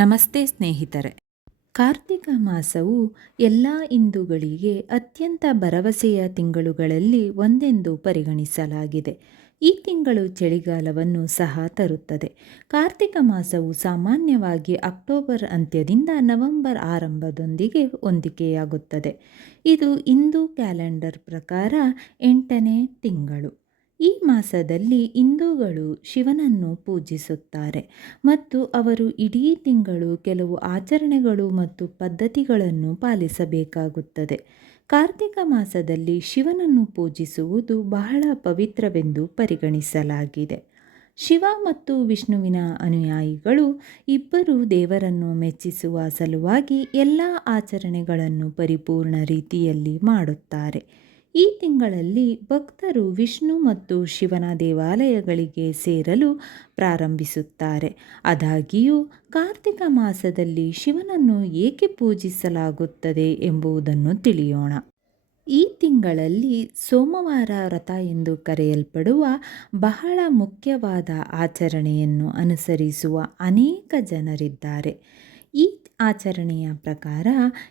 ನಮಸ್ತೆ ಸ್ನೇಹಿತರೆ. ಕಾರ್ತಿಕ ಮಾಸವು ಎಲ್ಲ ಹಿಂದೂಗಳಿಗೆ ಅತ್ಯಂತ ಭರವಸೆಯ ತಿಂಗಳುಗಳಲ್ಲಿ ಒಂದೆಂದು ಪರಿಗಣಿಸಲಾಗಿದೆ. ಈ ತಿಂಗಳು ಚಳಿಗಾಲವನ್ನು ಸಹ ತರುತ್ತದೆ. ಕಾರ್ತಿಕ ಮಾಸವು ಸಾಮಾನ್ಯವಾಗಿ ಅಕ್ಟೋಬರ್ ಅಂತ್ಯದಿಂದ ನವೆಂಬರ್ ಆರಂಭದೊಂದಿಗೆ ಹೊಂದಿಕೆಯಾಗುತ್ತದೆ. ಇದು ಹಿಂದೂ ಕ್ಯಾಲೆಂಡರ್ ಪ್ರಕಾರ ಎಂಟನೇ ತಿಂಗಳು. ಈ ಮಾಸದಲ್ಲಿ ಹಿಂದೂಗಳು ಶಿವನನ್ನು ಪೂಜಿಸುತ್ತಾರೆ ಮತ್ತು ಅವರು ಇಡೀ ತಿಂಗಳು ಕೆಲವು ಆಚರಣೆಗಳು ಮತ್ತು ಪದ್ಧತಿಗಳನ್ನು ಪಾಲಿಸಬೇಕಾಗುತ್ತದೆ. ಕಾರ್ತಿಕ ಮಾಸದಲ್ಲಿ ಶಿವನನ್ನು ಪೂಜಿಸುವುದು ಬಹಳ ಪವಿತ್ರವೆಂದು ಪರಿಗಣಿಸಲಾಗಿದೆ. ಶಿವ ಮತ್ತು ವಿಷ್ಣುವಿನ ಅನುಯಾಯಿಗಳು ಇಬ್ಬರು ದೇವರನ್ನು ಮೆಚ್ಚಿಸುವ ಸಲುವಾಗಿ ಎಲ್ಲ ಆಚರಣೆಗಳನ್ನು ಪರಿಪೂರ್ಣ ರೀತಿಯಲ್ಲಿ ಮಾಡುತ್ತಾರೆ. ಈ ತಿಂಗಳಲ್ಲಿ ಭಕ್ತರು ವಿಷ್ಣು ಮತ್ತು ಶಿವನ ದೇವಾಲಯಗಳಿಗೆ ಸೇರಲು ಪ್ರಾರಂಭಿಸುತ್ತಾರೆ. ಆದಾಗಿಯೂ, ಕಾರ್ತಿಕ ಮಾಸದಲ್ಲಿ ಶಿವನನ್ನು ಏಕೆ ಪೂಜಿಸಲಾಗುತ್ತದೆ ಎಂಬುದನ್ನು ತಿಳಿಯೋಣ. ಈ ತಿಂಗಳಲ್ಲಿ ಸೋಮವಾರ ವ್ರತ ಎಂದು ಕರೆಯಲ್ಪಡುವ ಬಹಳ ಮುಖ್ಯವಾದ ಆಚರಣೆಯನ್ನು ಅನುಸರಿಸುವ ಅನೇಕ ಜನರಿದ್ದಾರೆ. ಈ ಆಚರಣೆಯ ಪ್ರಕಾರ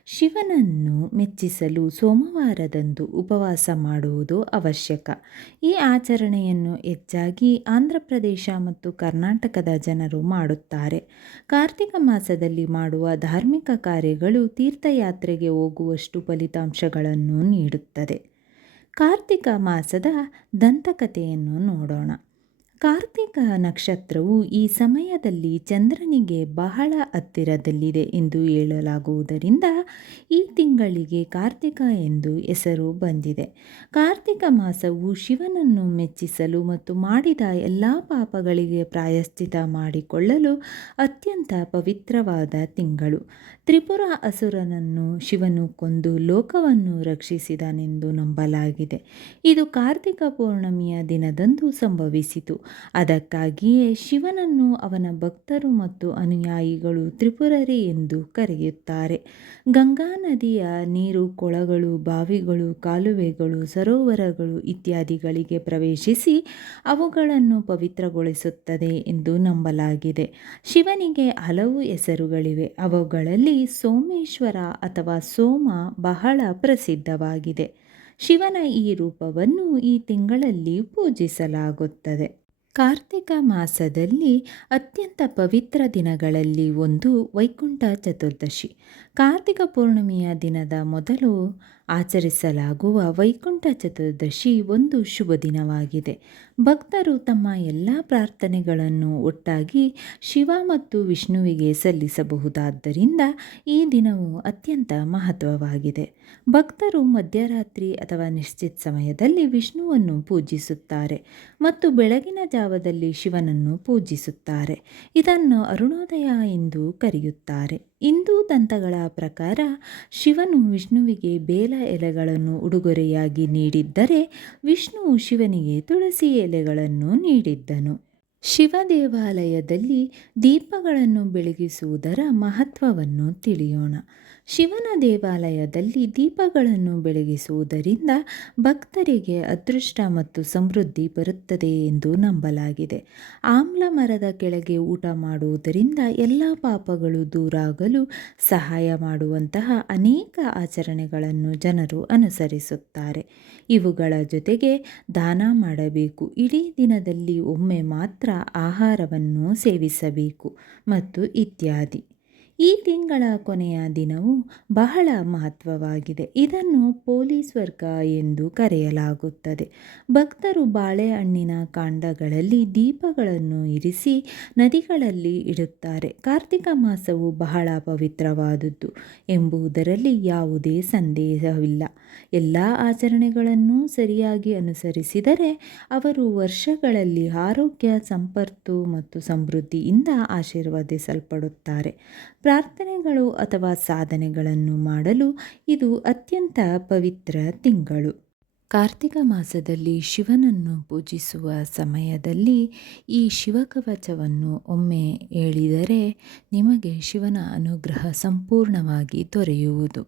ಶಿವನನ್ನು ಮೆಚ್ಚಿಸಲು ಸೋಮವಾರದಂದು ಉಪವಾಸ ಮಾಡುವುದು ಅವಶ್ಯಕ. ಈ ಆಚರಣೆಯನ್ನು ಹೆಚ್ಚಾಗಿ ಆಂಧ್ರ ಪ್ರದೇಶ ಮತ್ತು ಕರ್ನಾಟಕದ ಜನರು ಮಾಡುತ್ತಾರೆ. ಕಾರ್ತಿಕ ಮಾಸದಲ್ಲಿ ಮಾಡುವ ಧಾರ್ಮಿಕ ಕಾರ್ಯಗಳು ತೀರ್ಥಯಾತ್ರೆಗೆ ಹೋಗುವಷ್ಟು ಫಲಿತಾಂಶಗಳನ್ನು ನೀಡುತ್ತದೆ. ಕಾರ್ತಿಕ ಮಾಸದ ದಂತಕಥೆಯನ್ನು ನೋಡೋಣ. ಕಾರ್ತಿಕ ನಕ್ಷತ್ರವು ಈ ಸಮಯದಲ್ಲಿ ಚಂದ್ರನಿಗೆ ಬಹಳ ಹತ್ತಿರದಲ್ಲಿದೆ ಎಂದು ಹೇಳಲಾಗುವುದರಿಂದ ಈ ತಿಂಗಳಿಗೆ ಕಾರ್ತಿಕ ಎಂದು ಹೆಸರು ಬಂದಿದೆ. ಕಾರ್ತಿಕ ಮಾಸವು ಶಿವನನ್ನು ಮೆಚ್ಚಿಸಲು ಮತ್ತು ಮಾಡಿದ ಎಲ್ಲ ಪಾಪಗಳಿಗೆ ಪ್ರಾಯಶ್ಚಿತ ಮಾಡಿಕೊಳ್ಳಲು ಅತ್ಯಂತ ಪವಿತ್ರವಾದ ತಿಂಗಳು. ತ್ರಿಪುರ ಅಸುರನನ್ನು ಶಿವನು ಕೊಂದು ಲೋಕವನ್ನು ರಕ್ಷಿಸಿದನೆಂದು ನಂಬಲಾಗಿದೆ. ಇದು ಕಾರ್ತಿಕ ಪೌರ್ಣಮಿಯ ದಿನದಂದು ಸಂಭವಿಸಿತು. ಅದಕ್ಕಾಗಿಯೇ ಶಿವನನ್ನು ಅವನ ಭಕ್ತರು ಮತ್ತು ಅನುಯಾಯಿಗಳು ತ್ರಿಪುರರಿ ಎಂದು ಕರೆಯುತ್ತಾರೆ. ಗಂಗಾ ನದಿಯ ನೀರು, ಕೊಳಗಳು, ಬಾವಿಗಳು, ಕಾಲುವೆಗಳು, ಸರೋವರಗಳು ಇತ್ಯಾದಿಗಳಿಗೆ ಪ್ರವೇಶಿಸಿ ಅವುಗಳನ್ನು ಪವಿತ್ರಗೊಳಿಸುತ್ತದೆ ಎಂದು ನಂಬಲಾಗಿದೆ. ಶಿವನಿಗೆ ಹಲವು ಹೆಸರುಗಳಿವೆ. ಅವುಗಳಲ್ಲಿ ಸೋಮೇಶ್ವರ ಅಥವಾ ಸೋಮ ಬಹಳ ಪ್ರಸಿದ್ಧವಾಗಿದೆ. ಶಿವನ ಈ ರೂಪವನ್ನು ಈ ತಿಂಗಳಲ್ಲಿ ಪೂಜಿಸಲಾಗುತ್ತದೆ. ಕಾರ್ತಿಕ ಮಾಸದಲ್ಲಿ ಅತ್ಯಂತ ಪವಿತ್ರ ದಿನಗಳಲ್ಲಿ ಒಂದು ವೈಕುಂಠ ಚತುರ್ದಶಿ. ಕಾರ್ತಿಕ ಪೂರ್ಣಿಮೆಯ ದಿನದ ಮೊದಲು ಆಚರಿಸಲಾಗುವ ವೈಕುಂಠ ಚತುರ್ದಶಿ ಒಂದು ಶುಭ ದಿನವಾಗಿದೆ. ಭಕ್ತರು ತಮ್ಮ ಎಲ್ಲ ಪ್ರಾರ್ಥನೆಗಳನ್ನು ಒಟ್ಟಾಗಿ ಶಿವ ಮತ್ತು ವಿಷ್ಣುವಿಗೆ ಸಲ್ಲಿಸಬಹುದಾದ್ದರಿಂದ ಈ ದಿನವು ಅತ್ಯಂತ ಮಹತ್ವವಾಗಿದೆ. ಭಕ್ತರು ಮಧ್ಯರಾತ್ರಿ ಅಥವಾ ನಿಶ್ಚಿತ ಸಮಯದಲ್ಲಿ ವಿಷ್ಣುವನ್ನು ಪೂಜಿಸುತ್ತಾರೆ ಮತ್ತು ಬೆಳಗಿನ ಜಾವದಲ್ಲಿ ಶಿವನನ್ನು ಪೂಜಿಸುತ್ತಾರೆ. ಇದನ್ನು ಅರುಣೋದಯ ಎಂದು ಕರೆಯುತ್ತಾರೆ. ಹಿಂದೂ ದಂತಗಳ ಪ್ರಕಾರ ಶಿವನು ವಿಷ್ಣುವಿಗೆ ಬೇಲ ಎಲೆಗಳನ್ನು ಉಡುಗೊರೆಯಾಗಿ ನೀಡಿದ್ದರೆ ವಿಷ್ಣುವು ಶಿವನಿಗೆ ತುಳಸಿ ಎಲೆಗಳನ್ನು ನೀಡಿದ್ದನು. ಶಿವ ದೇವಾಲಯದಲ್ಲಿ ದೀಪಗಳನ್ನು ಬೆಳಗಿಸುವುದರ ಮಹತ್ವವನ್ನು ತಿಳಿಯೋಣ. ಶಿವನ ದೇವಾಲಯದಲ್ಲಿ ದೀಪಗಳನ್ನು ಬೆಳಗಿಸುವುದರಿಂದ ಭಕ್ತರಿಗೆ ಅದೃಷ್ಟ ಮತ್ತು ಸಮೃದ್ಧಿ ಬರುತ್ತದೆ ಎಂದು ನಂಬಲಾಗಿದೆ. ಆಮ್ಲ ಮರದ ಕೆಳಗೆ ಊಟ ಮಾಡುವುದರಿಂದ ಎಲ್ಲ ಪಾಪಗಳು ದೂರಾಗಲು ಸಹಾಯ ಮಾಡುವಂತಹ ಅನೇಕ ಆಚರಣೆಗಳನ್ನು ಜನರು ಅನುಸರಿಸುತ್ತಾರೆ. ಇವುಗಳ ಜೊತೆಗೆ ದಾನ ಮಾಡಬೇಕು. ಇಡೀ ದಿನದಲ್ಲಿ ಒಮ್ಮೆ ಮಾತ್ರ ಆಹಾರವನ್ನು ಸೇವಿಸಬೇಕು ಮತ್ತು ಇತ್ಯಾದಿ. ಈ ತಿಂಗಳ ಕೊನೆಯ ದಿನವು ಬಹಳ ಮಹತ್ವವಾಗಿದೆ. ಇದನ್ನು ಪೊಲೀಸ್ ವರ್ಗ ಎಂದು ಕರೆಯಲಾಗುತ್ತದೆ. ಭಕ್ತರು ಬಾಳೆಹಣ್ಣಿನ ಕಾಂಡಗಳಲ್ಲಿ ದೀಪಗಳನ್ನು ಇರಿಸಿ ನದಿಗಳಲ್ಲಿ ಇಡುತ್ತಾರೆ. ಕಾರ್ತಿಕ ಮಾಸವು ಬಹಳ ಪವಿತ್ರವಾದದ್ದು ಎಂಬುದರಲ್ಲಿ ಯಾವುದೇ ಸಂದೇಹವಿಲ್ಲ. ಎಲ್ಲ ಆಚರಣೆಗಳನ್ನು ಸರಿಯಾಗಿ ಅನುಸರಿಸಿದರೆ ಅವರು ವರ್ಷಗಳಲ್ಲಿ ಆರೋಗ್ಯ, ಸಂಪತ್ತು ಮತ್ತು ಸಮೃದ್ಧಿಯಿಂದ ಆಶೀರ್ವದಿಸಲ್ಪಡುತ್ತಾರೆ. ಪ್ರಾರ್ಥನೆಗಳು ಅಥವಾ ಸಾಧನೆಗಳನ್ನು ಮಾಡಲು ಇದು ಅತ್ಯಂತ ಪವಿತ್ರ ತಿಂಗಳು. ಕಾರ್ತಿಕ ಮಾಸದಲ್ಲಿ ಶಿವನನ್ನು ಪೂಜಿಸುವ ಸಮಯದಲ್ಲಿ ಈ ಶಿವಕವಚವನ್ನು ಒಮ್ಮೆ ಹೇಳಿದರೆ ನಿಮಗೆ ಶಿವನ ಅನುಗ್ರಹ ಸಂಪೂರ್ಣವಾಗಿ ದೊರೆಯುವುದು.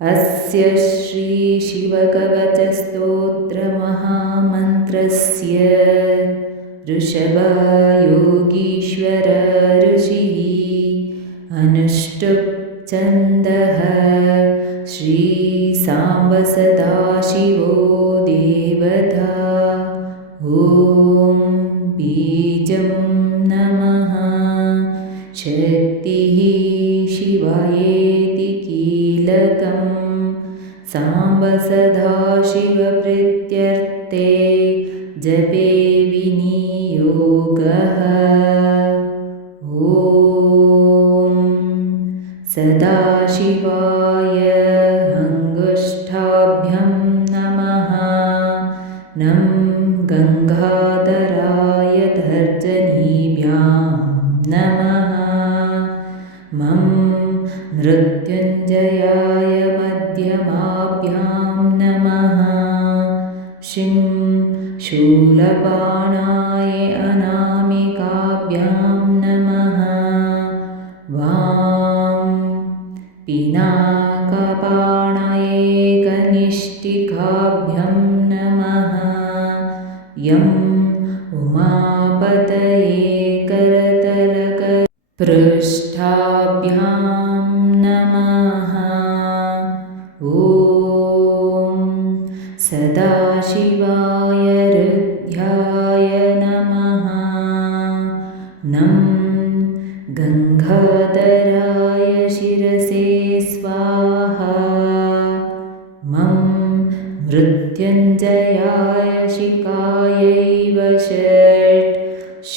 ಅಸ್ಯ ಶ್ರೀ ಶಿವಕವಚ ಸ್ತೋತ್ರ ಮಹಾಮಂತ್ರಸ್ಯ ಋಷಭ ಯೋಗೀಶ್ವರ ಋಷಿ छन्दः श्रीसाम्ब सदाशिवो देवता ॐ बीजं नमः। शक्तिः शिवायेति कीलकं। साम्ब सदाशिवप्रीत्यर्थे जपे विनियोगः सदाशिवाय अङ्गुष्ठाभ्यं नमः नं गङ्गाधराय तर्जनीभ्यां नमः। मं मृत्युञ्जयाय मध्यमाभ्यां नमः। शिं शूलपाणाय नमः। यम् उमापतये करतलक। पृष्ठाभ्यां नमः। ॐ सदाशिवाय रुद्ध्याय नमः। नं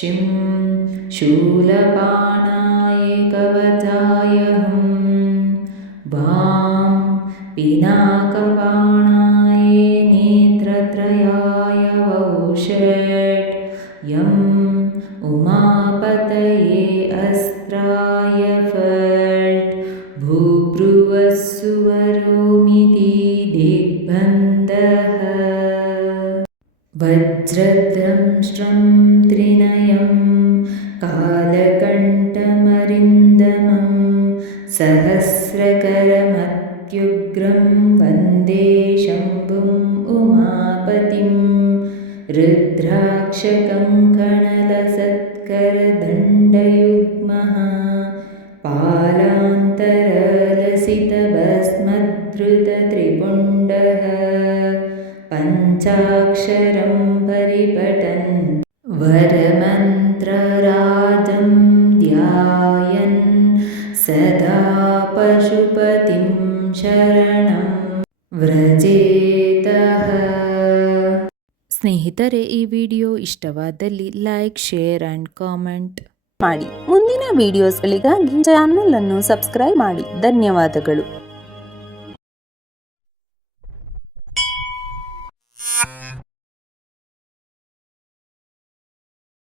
शिं शूलपाणाय कवचाय हुं वां पिनाकपाणाय नेत्रत्रयाय वौषट् यम् उमापतये वज्रद्रंष्ट्रं त्रिनयं कालकण्ठमरिन्दमं सहस्रकरमत्युग्रं वन्दे शम्भुम् उमापतिं रुद्राक्षकङ्कणलसत्करदण्डयुग्मः पालान्तरलसितभस्मधृतत्रिपुण्डः पञ्चाक्षरं परिपठन् वरमन्त्रराजं ध्यायन् सदा पशुपतिं शरणं ವ್ರಜೇತಃ ಸ್ನೇಹಿತರೆ ಈ ವಿಡಿಯೋ ಇಷ್ಟವಾದಲ್ಲಿ ಲೈಕ್ ಶೇರ್ ಆ್ಯಂಡ್ ಕಾಮೆಂಟ್ ಮಾಡಿ ಮುಂದಿನ ವಿಡಿಯೋಸ್ಗಳಿಗಾಗಿ ಚಾನಲ್ ಅನ್ನು ಸಬ್ಸ್ಕ್ರೈಬ್ ಮಾಡಿ ಧನ್ಯವಾದಗಳು